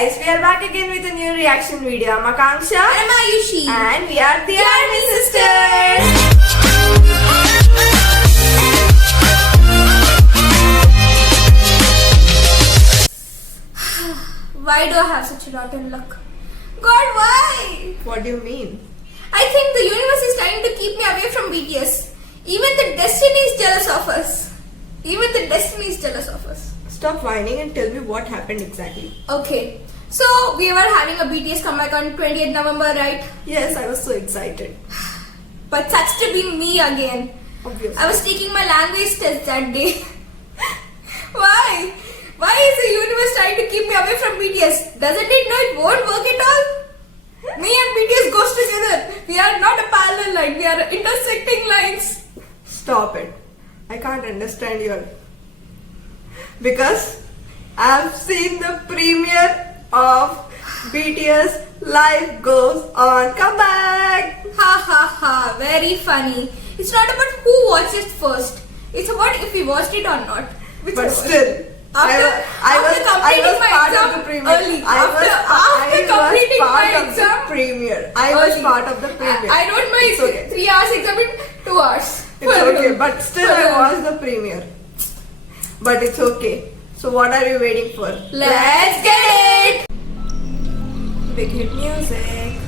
guys, we are back again with a new reaction video. I'm Akanksha And I'm Ayushi. and we are the Army Sisters. Why do I have such a rotten luck? God, why? What do you mean? I think the universe is trying to keep me away from BTS. Even the destiny is jealous of us. Even the destiny is jealous of us. Stop whining and tell me what happened exactly. Okay, so we were having a BTS comeback on 28th November, right? Yes, I was so excited. But such to be me again. Obviously. I was taking my language test that day. Why? Why is the universe trying to keep me away from BTS? Doesn't it know it won't work at all? Me and BTS goes together. We are not a parallel line. We are intersecting lines. Stop it. I can't understand your... Because I've seen the premiere of BTS Life Goes On Comeback. Ha ha ha. Very funny. It's not about who watched it first. It's about if we watched it or not. But Whichever. still, After completing my part exam of the premiere. early. I After completing was part my of exam the premiere. I was early. part of the premiere. I wrote my It's okay. 3 hours exam in 2 hours. It's okay, but still I watched the premiere. But it's okay. So what are you waiting for? Let's get it! Big hit music.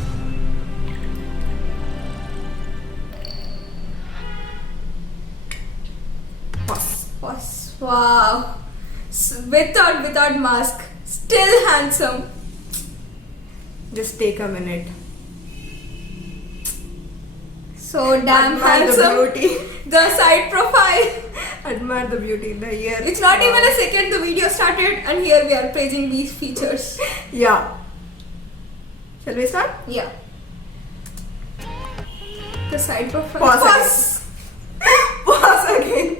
Pause. Wow. Without mask. Still handsome. Just take a minute. So damn Admire handsome. the beauty. The side profile. Admire the beauty. The ear. It's not even a second the video started and here we are praising these features. Yeah. Shall we start? Yeah. The side profile. Pause. Pause again.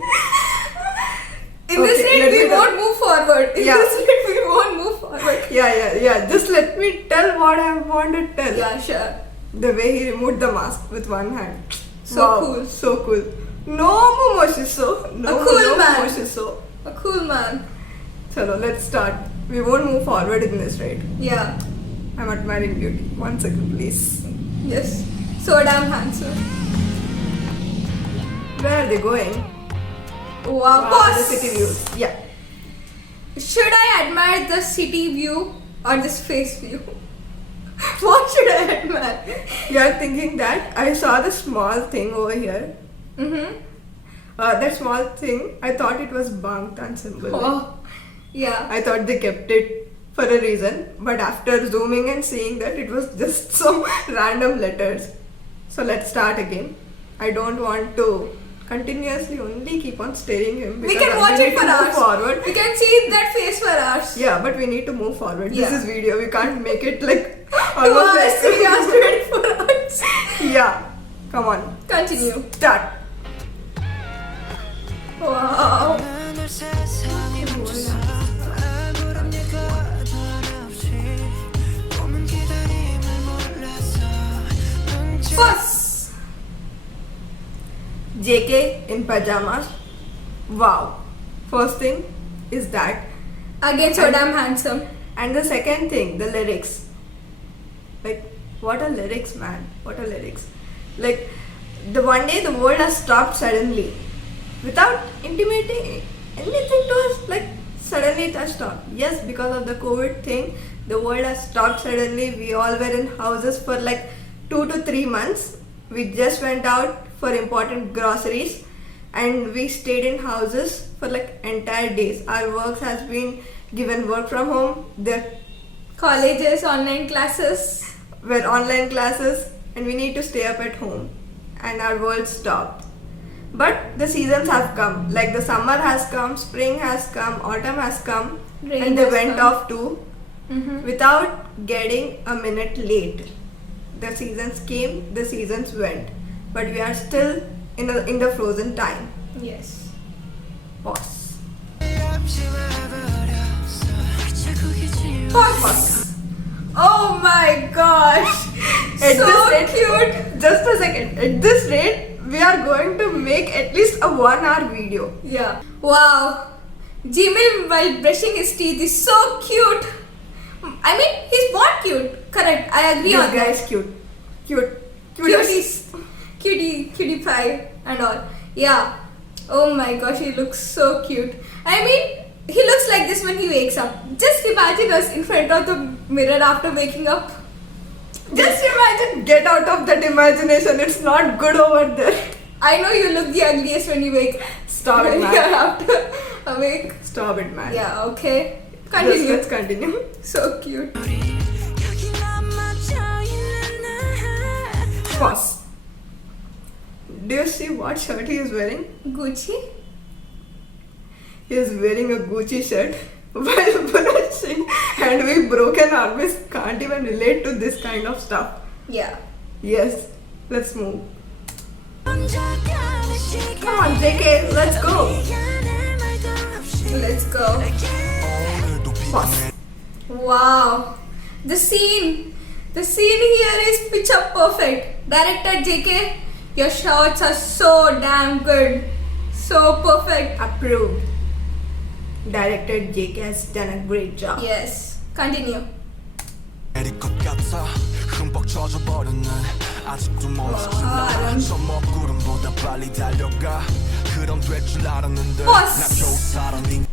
In this Okay, rate let we me won't move forward. In Yeah. this rate we won't move forward. Yeah. Just let me tell what I want to tell. Yeah, sure. The way he removed the mask with one hand. So Wow, cool. So cool. No Momoshiso. No, A cool no man. Momoshiso. A cool man. Chalo, let's start. We won't move forward in this, right? Yeah. I'm admiring beauty. 1 second, please. Yes. So damn handsome. Where are they going? Wow. The Pause. city views. Yeah. Should I admire the city view or this face view? What should I admire? You're thinking that I saw the small thing over here. Mm-hmm. That small thing, I thought it was Bangtan symbol. Oh. Yeah. I thought they kept it for a reason, but after zooming and seeing that it was just some random letters. So let's start again. I don't want to continuously only keep on staring him. We because can watch need it for to move hours. forward. We can see that face for hours. Yeah, but we need to move forward. Yeah. This is video. We can't make it like 2 almost hours, like 3 hours, 24 hours. Yeah. Come on. Continue. Start. Wow. First. JK in pajamas. Wow. First thing is that. Again, so damn handsome. And the second thing, the lyrics. Like, what are lyrics, man? What are lyrics? Like, the one day the world has stopped suddenly. Without intimating anything to us, like, suddenly it has stopped. Yes, because of the COVID thing, the world has stopped suddenly. We all were in houses for like 2 to 3 months. We just went out for important groceries and we stayed in houses for like entire days. Our work has been given work from home. There Colleges, online classes. were online classes and we need to stay up at home and our world stopped. But the seasons have come, like the summer has come, spring has come, autumn has come, Rain and they has went come. off too Mm-hmm. without getting a minute late. The seasons came, the seasons went, but we are still in the frozen time. Yes. Pause. Pause. Oh my gosh. At So this rate, cute. Just a second. At this rate, we are going to make at least a 1 hour video. Yeah. Wow. Jimmy while brushing his teeth is so cute. I mean, he's born cute. Correct. I agree This on guy that. is cute. Cute. Cuties. Cutie pie and all. Yeah. Oh my gosh, he looks so cute. I mean, he looks like this when he wakes up. Just imagine us in front of the mirror after waking up. Just imagine, get out of that imagination. It's not good over there. I know you look the ugliest when you wake. Stop it, When man. you're after awake. Stop it, man. Yeah, okay. Just Continue. let's continue. So cute. Pause. Do you see what shirt he is wearing? Gucci? He is wearing a Gucci shirt while brushing, and we broken armies can't even relate to this kind of stuff. Yeah. Yes, let's move. Come on, JK, let's go. Let's go. Pause. Wow. The scene here is picture perfect. Director JK, your shots are so damn good. So perfect. Approved. Director JK has done a great job. Yes. Continue. 내릴 것 같아 흠뻑 젖어버렸는 아직도 멈추지마 저 먹구름보다 빨리 달려가 그럼 될 줄 알았는데 나 겨우 살아낸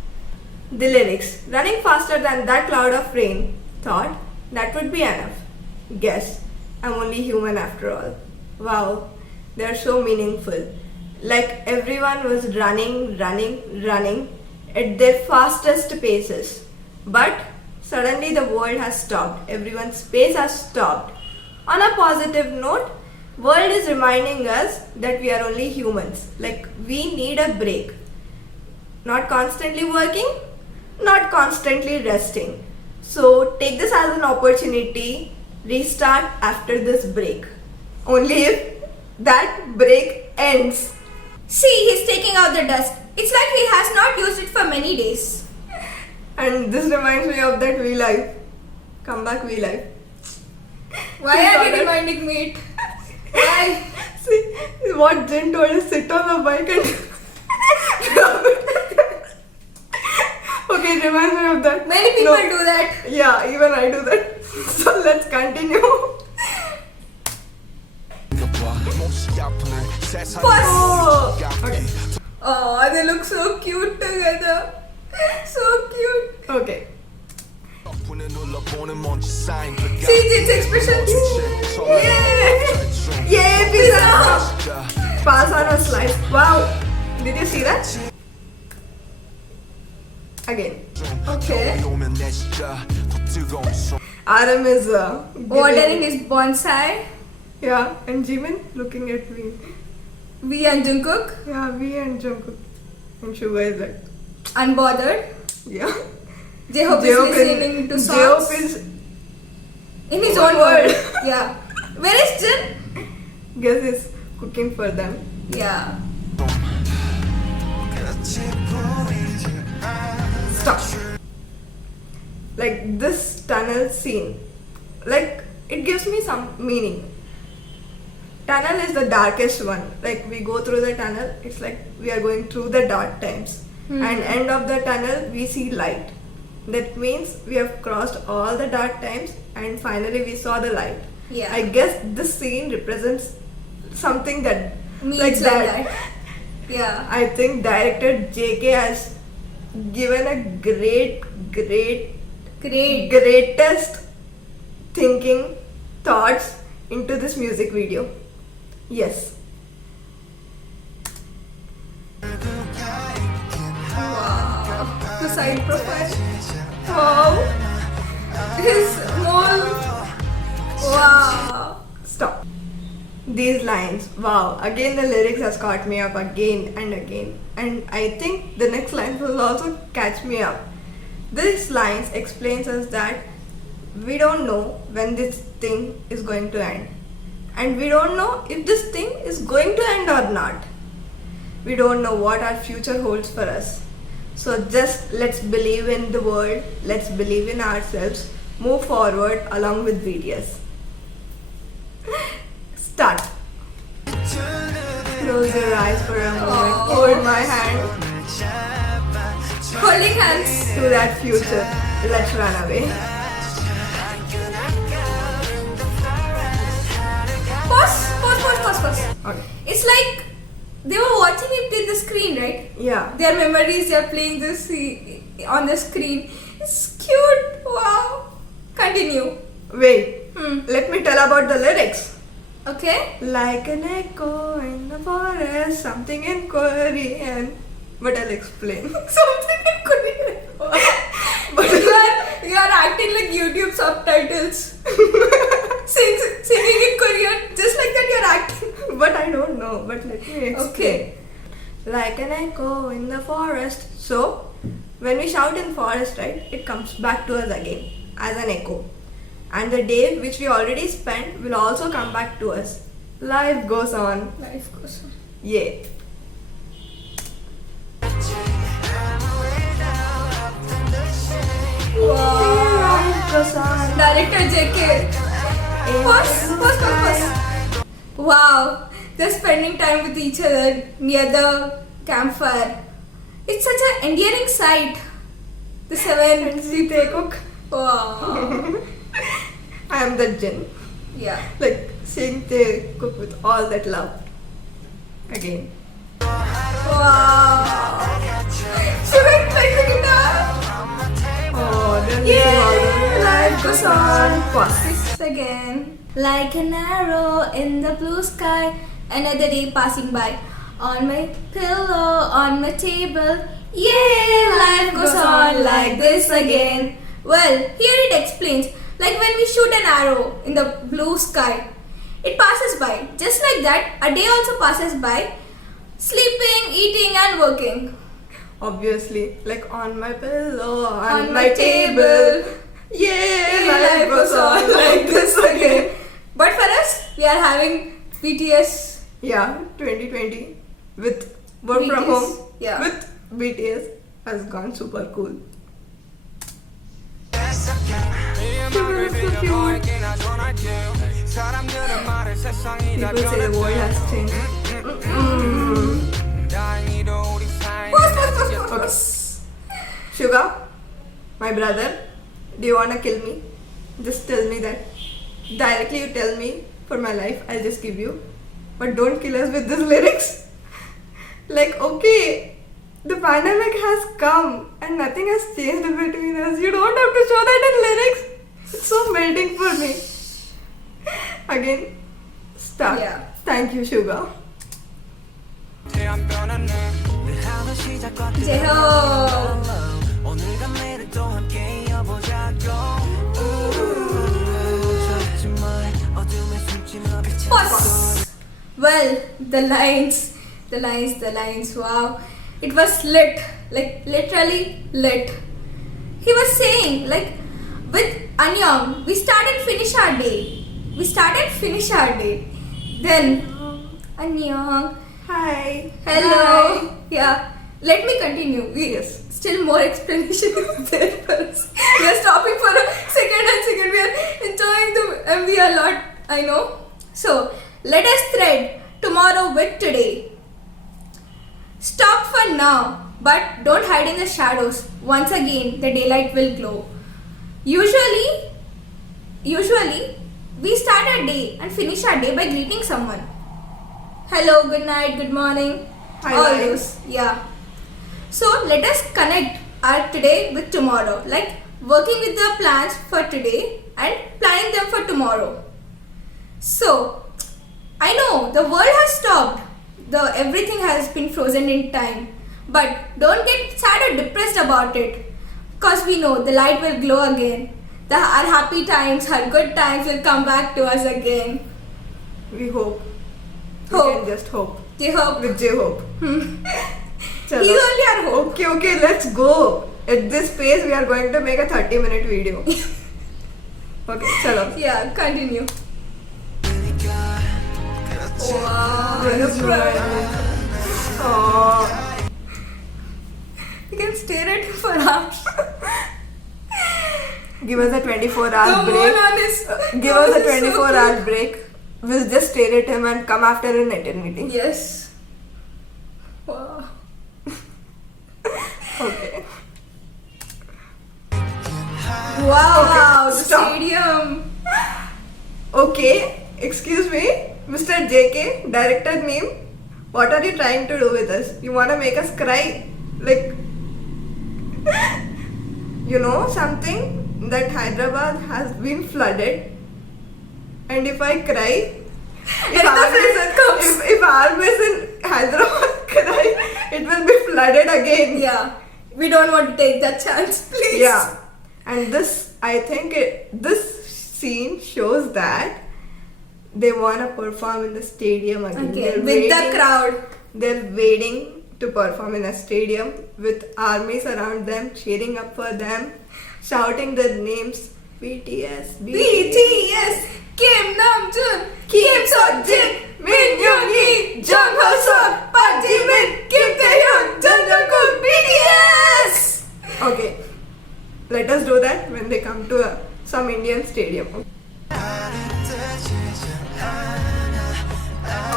The lyrics. Running faster than that cloud of rain. Thought that would be enough. Guess I'm only human after all. Wow, they're so meaningful. Like everyone was running at their fastest paces. But suddenly the world has stopped. Everyone's pace has stopped. On a positive note, world is reminding us that we are only humans. Like we need a break. Not constantly working, not constantly resting. So take this as an opportunity, restart after this break. Only if that break ends. See, he's taking out the dust. It's like he has not used it for many days. And this reminds me of that We Life. Come back We Life. Why He's are got you it. reminding me it? Why? See what Jin told us, sit on the bike and drop it. Okay, it reminds me of that. Many people No. do that. Yeah, even I do that. So let's continue. 몹시 아프네 세상이 Oh, 같게 Oh, they look so cute together. So cute. okay. 덕분에 눌러보는 먼지 쌓인 그 See Jin's expression. Yay! Yay, pizza! Pass on a slice. Wow. Did you see that? Again. Okay. 오면 내 진짜 더 뜨거운 손 Aram is Ordering his bonsai. Yeah, and Jimin looking at me. V and Jungkook. Yeah, we and Jungkook. And Suga is like, Unbothered. yeah. J-Hope is listening to songs. J-Hope is In his own own world. world. Yeah. Where is Jin? guess is cooking for them. Yeah. Stop. Like this tunnel scene, like it gives me some meaning. Tunnel is the darkest one. Like we go through the tunnel, it's like we are going through the dark times. And end of the tunnel we see light. That means we have crossed all the dark times and finally we saw the light. Yeah. I guess this scene represents something that Means like that. Yeah. I think director JK has given a greatest thinking thoughts into this music video. Yes. Wow. The side profile. Wow. His mole. Wow. Stop. These lines. Wow. Again the lyrics has caught me up again and again. And I think the next line will also catch me up. This lines explains us that we don't know when this thing is going to end. And we don't know if this thing is going to end or not. We don't know what our future holds for us. So just let's believe in the world, let's believe in ourselves, move forward along with BTS. Start. Close your eyes for a moment, hold my hand Holding hands. to that future. Let's run away. it's like they were watching it in the screen, right? Yeah. Their memories, they are playing this on the screen. It's cute. Wow. Continue. Wait, let me tell about the lyrics. Okay. Like an echo in the forest, something in Korean. But I'll explain. Something in Korean. But You are acting like YouTube subtitles. Singing in Korean, just like that you're acting. But I don't know. But let me explain. Okay. Like an echo in the forest. So, when we shout in forest, right, it comes back to us again as an echo. And the day which we already spent will also come back to us. Life goes on. Life goes on. Yeah. Life goes on. Director JK. Pause. Wow, they're spending time with each other near the campfire. It's such an endearing sight. The seven. And Sita cook. Wow. I am the Jinn. Yeah. Like seeing they cook with all that love. Again. Wow. Sugar plays the guitar. Oh, then Yeah, life goes on. Pause. This again. Like an arrow in the blue sky, another day passing by. On my pillow, on my table. Yeah, life goes on like this again. Well, here it explains. Like when we shoot an arrow in the blue sky, it passes by. Just like that, a day also passes by. Sleeping, eating, and working. Obviously, like on my pillow, on, On my my table. table. Yeah, Life goes on like this again. But for us, we are having BTS. Yeah, 2020 with work from BTS, home. yeah. With BTS has gone super cool. People say the world has changed. Okay. Sugar, my brother, do you wanna kill me? Just tell me that. Directly you tell me for my life, I'll just give you. But don't kill us with these lyrics. Like, okay, the pandemic has come and nothing has changed between us. You don't have to show that in lyrics. It's so melting for me. Again, start. Yeah. Thank you, Sugar. Jeho. Pause. Well, the lines, wow. It was lit, like literally lit. He was saying, like, with Anyang, we started finish our day. Then, Anyang, Hi. hello. Hi. Yeah, let me continue. Yes. Still more explanation is there for us. We are stopping for a second. We are enjoying the MV a lot, I know. So, let us thread tomorrow with today. Stop for now, but don't hide in the shadows. Once again, the daylight will glow. Usually, we start our day and finish our day by greeting someone. Hello, good night, good morning. Hi, all bye. those. Yeah. So let us connect our today with tomorrow, like working with the plans for today and planning them for tomorrow. So I know the world has stopped, everything has been frozen in time, but don't get sad or depressed about it, because we know the light will glow again. Our happy times, our good times will come back to us again. We hope. We Hope. can just hope. They hope. With J Hope. Chalo. He's only our hope. Okay, let's go. At this pace, we are going to make a 30-minute video. Okay, chalo. Yeah, continue. Wow. Oh, You can stare at him for hours. give us a 24-hour Come break. on this. Give us a 24-hour break. We'll just stare at him and come after an eternity. Yes. Wow. Okay. Wow, the stop. stadium. Okay, excuse me, Mr. JK, director name. What are you trying to do with us? You wanna make us cry? Like, you know something? That Hyderabad has been flooded. And if I cry, if armies in Hyderabad cry, it will be flooded again. Yeah. We don't want to take that chance, please. Yeah. And this, I think, this scene shows that they wanna perform in the stadium again. Okay. They're With the crowd. They're waiting to perform in a stadium with armies around them, cheering up for them, shouting their names. BTS, BTS, Kim Namjoon, Kim Seokjin, Min Yoongi, Junghoseok, Park Jimin, Kim Taehyun, Jungkook, BTS. Okay, let us do that when they come to some Indian stadium.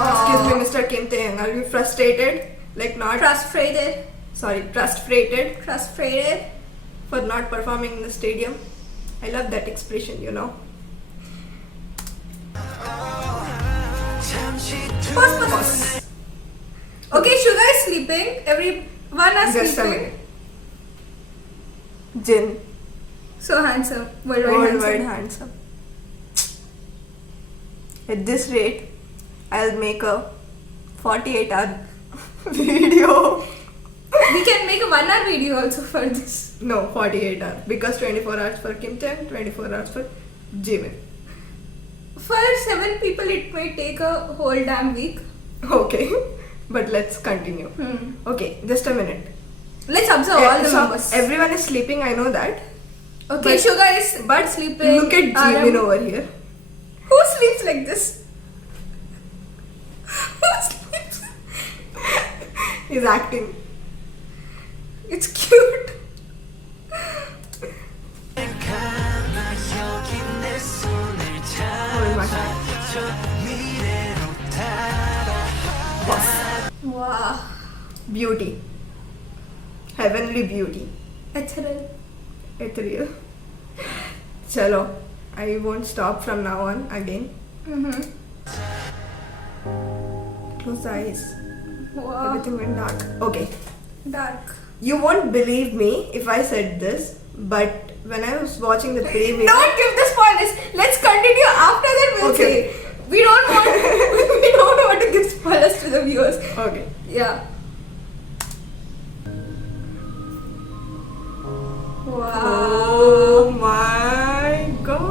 Excuse me, Mr. Kim Taehyung, are you frustrated? Like not Frustrated. frustrated for not performing in the stadium? I love that expression, you know. Pause. Okay, Sugar is sleeping. Everyone is Just a sleeping. minute. Jin, So handsome. Worldwide handsome. handsome. At this rate, I'll make a 48-hour video. We can make a 1 hour video also for this. No, 48 hours. Because 24 hours for Kim Taehyung, 24 hours for Jimin. For 7 people, it may take a whole damn week. Okay, but let's continue. Hmm. Okay, just a minute. Let's observe all the So members. everyone is sleeping, I know that. Okay, but- Sugar is But sleeping. look at Jimin over here. Who sleeps like this? Who sleeps? He's acting. It's cute. Oh my God. Wow. Beauty. Heavenly beauty. Ethereal. Ethereal. Chalo. I won't stop from now on again. Mm-hmm. Close the eyes. Wow. Everything went dark. Okay. Dark. You won't believe me if I said this, but when I was watching the premiere. Don't give the spoilers. Let's continue after that. We'll Okay. say. We don't want to give spoilers to the viewers. Okay. Yeah. Wow. Oh my God.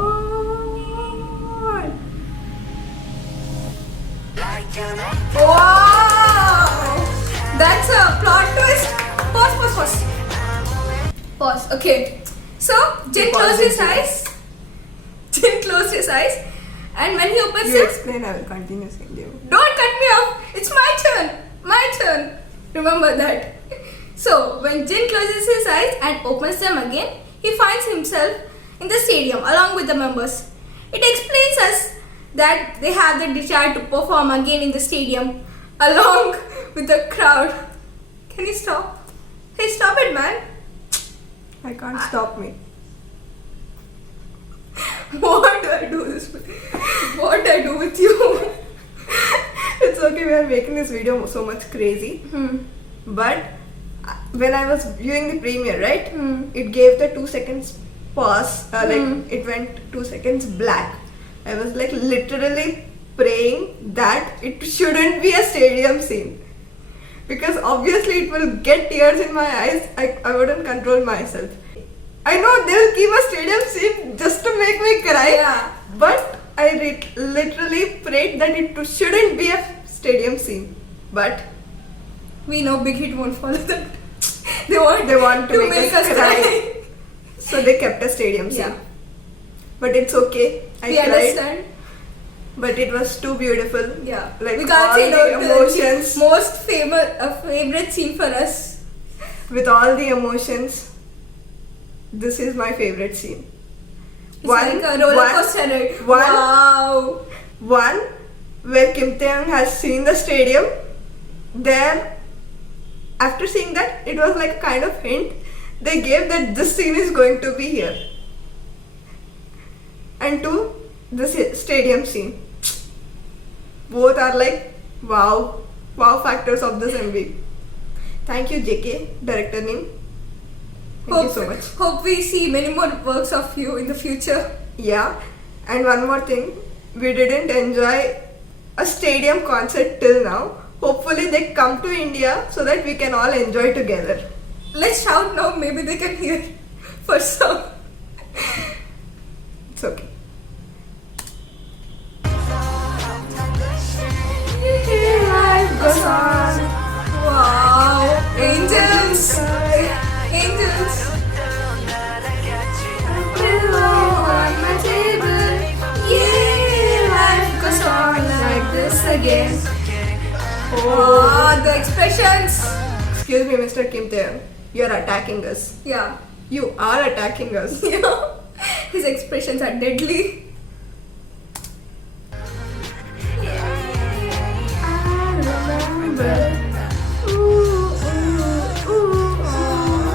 Wow. That's a plot twist. Pause. Pause. Okay. So Jin Pause closed his it. eyes. Jin closed his eyes, and when he opens You it, explain, I will continue saying you. don't cut me off. It's my turn. My turn. Remember that. So when Jin closes his eyes and opens them again, he finds himself in the stadium along with the members. It explains us that they have the desire to perform again in the stadium along with the crowd. Can you stop? Hey, stop it, man. I can't stop me. What do I do this with? What do I do with you? It's okay, we are making this video so much crazy. But when I was viewing the premiere, right? It gave the 2 seconds pause. It went 2 seconds black. I was like literally praying that it shouldn't be a stadium scene. Because obviously it will get tears in my eyes. I wouldn't control myself. I know they'll keep a stadium scene just to make me cry. Yeah. But I literally prayed that it shouldn't be a stadium scene. But We know Big Hit won't follow that. They want to make us cry. So they kept a stadium scene. Yeah. But it's okay. I We cried. understand. But it was too beautiful. Yeah. Like we can't all say no the to emotions. the most favorite scene for us. With all the emotions, this is my favorite scene. It's like a roller coaster ride. Wow. One, where Kim Taehyung has seen the stadium. There, after seeing that, it was like a kind of hint they gave that this scene is going to be here. And two, the stadium scene. Both are like, wow, wow factors of this MV. Thank you, JK, director name. Thank you so much. Hope we see many more works of you in the future. Yeah, and one more thing, we didn't enjoy a stadium concert till now. Hopefully they come to India so that we can all enjoy together. Let's shout now, maybe they can hear first song. It's okay. Life goes on. Wow, angels, angels. Pillow on my table. Yeah, life goes on like this again. Oh, the expressions. Excuse me, Mr. Kim Tae. You're attacking us. Yeah, You are attacking us. you know, his expressions are deadly. I remember. Ooh, ooh, ooh, ooh.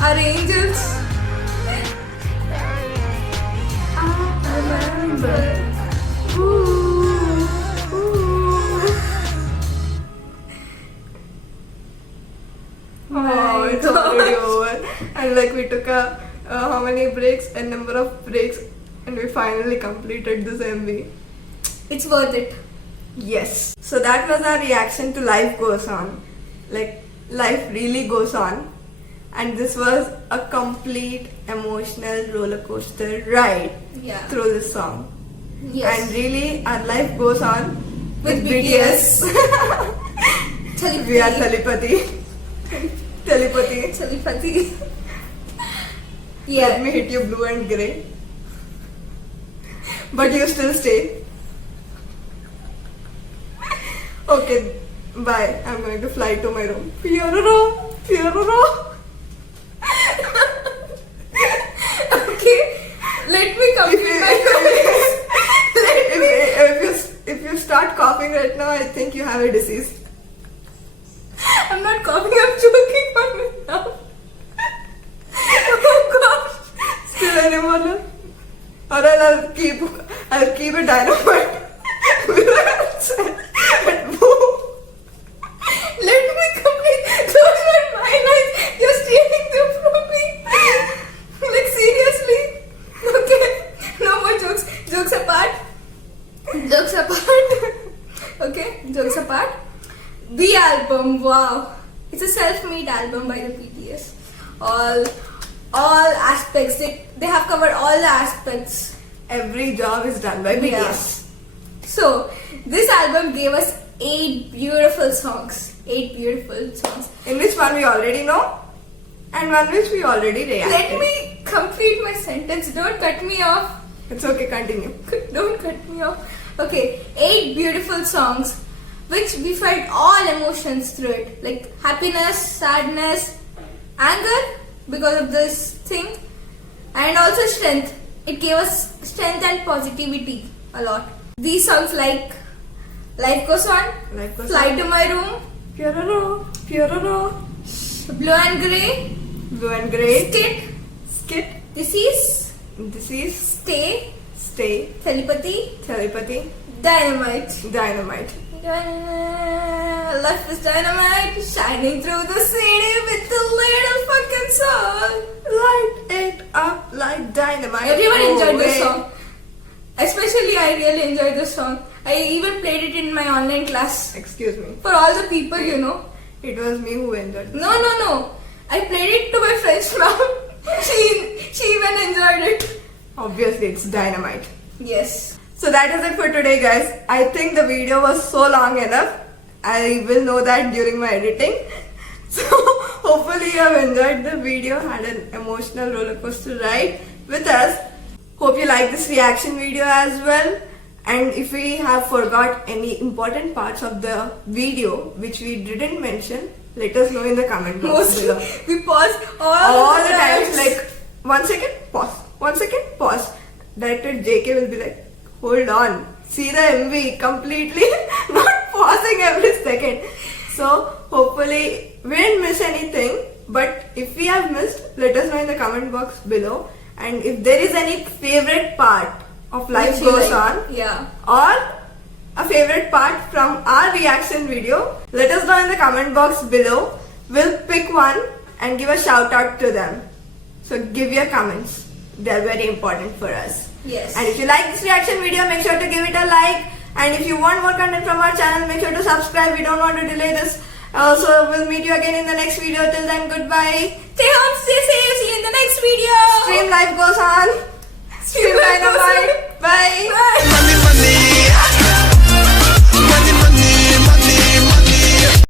Our angels. I remember. Ooh, ooh. Oh, it's already over. And like we took a how many breaks? A number of breaks, and we finally completed this MV. It's worth it. Yes. So that was our reaction to Life Goes On. Like, life really goes on. And this was a complete emotional roller coaster ride Yeah. through this song. Yes. And really, our life goes on With BTS. We are telepathy. Telepathy. Telepathy. Let Yeah. me hit you blue and grey. But you still stay. Okay, bye. I'm going to fly to my room. Fiororo, Fiororo. Okay. Let me complete my If you start coughing right now, I think you have a disease. I'm not coughing, I'm choking on it now. Oh gosh. Still anymore? No? Or I'll keep a dynamite. And boom. Let me complete. Close my eyes. You're stealing them from me. Like seriously. Okay. No more jokes. Jokes apart. Jokes apart. Okay. Jokes apart. The album. Wow. It's a self-made album by the BTS. All aspects. They have covered all the aspects. Every job is done by BTS. Yeah. So, this album gave us 8 beautiful songs. 8 beautiful songs. In which one we already know, and one which we already reacted. Let me complete my sentence. Don't cut me off. It's okay, continue. Don't cut me off. Okay, 8 beautiful songs which we felt all emotions through it. Like happiness, sadness, anger because of this thing, and also strength. It gave us strength and positivity a lot. These songs like Life Goes On, Life Goes Fly On. to My Room, Fiororo, Fiororo. Blue and Grey, Blue and grey. Skit, Skit. Disease, Disease. Stay, Stay. Telepathy, Telepathy. Dynamite. Dynamite. Life is dynamite, shining through the city with a little fucking soul. Light it up like dynamite. Everyone Oh, enjoyed this wait. song. Especially I really enjoyed this song. I even played it in my online class. Excuse me. For all the people, you know. It was me who enjoyed this. No. I played it to my French mom. She even enjoyed it. Obviously, it's dynamite. Yes. So that is it for today, guys. I think the video was so long enough. I will know that during my editing. So hopefully you have enjoyed the video, had an emotional roller coaster ride with us. Hope you like this reaction video as well. And if we have forgot any important parts of the video which we didn't mention, let us know in the comment box Mostly below. we paused All the times, like 1 second, pause. 1 second, pause. Director JK will be like, hold on, see the MV completely, not pausing every second. So hopefully we didn't miss anything, but if we have missed, let us know in the comment box below. And if there is any favorite part of Life Which you Goes like. On, Yeah. or a favorite part from our reaction video? Let us know in the comment box below. We'll pick one and give a shout out to them. So give your comments. They're very important for us. Yes. And if you like this reaction video, make sure to give it a like. And if you want more content from our channel, make sure to subscribe. We don't want to delay this. So we'll meet you again in the next video. Till then, goodbye. Stay home, stay safe. See you in the next video. Stream life goes on. Stream Dynamite. Bye. Bye.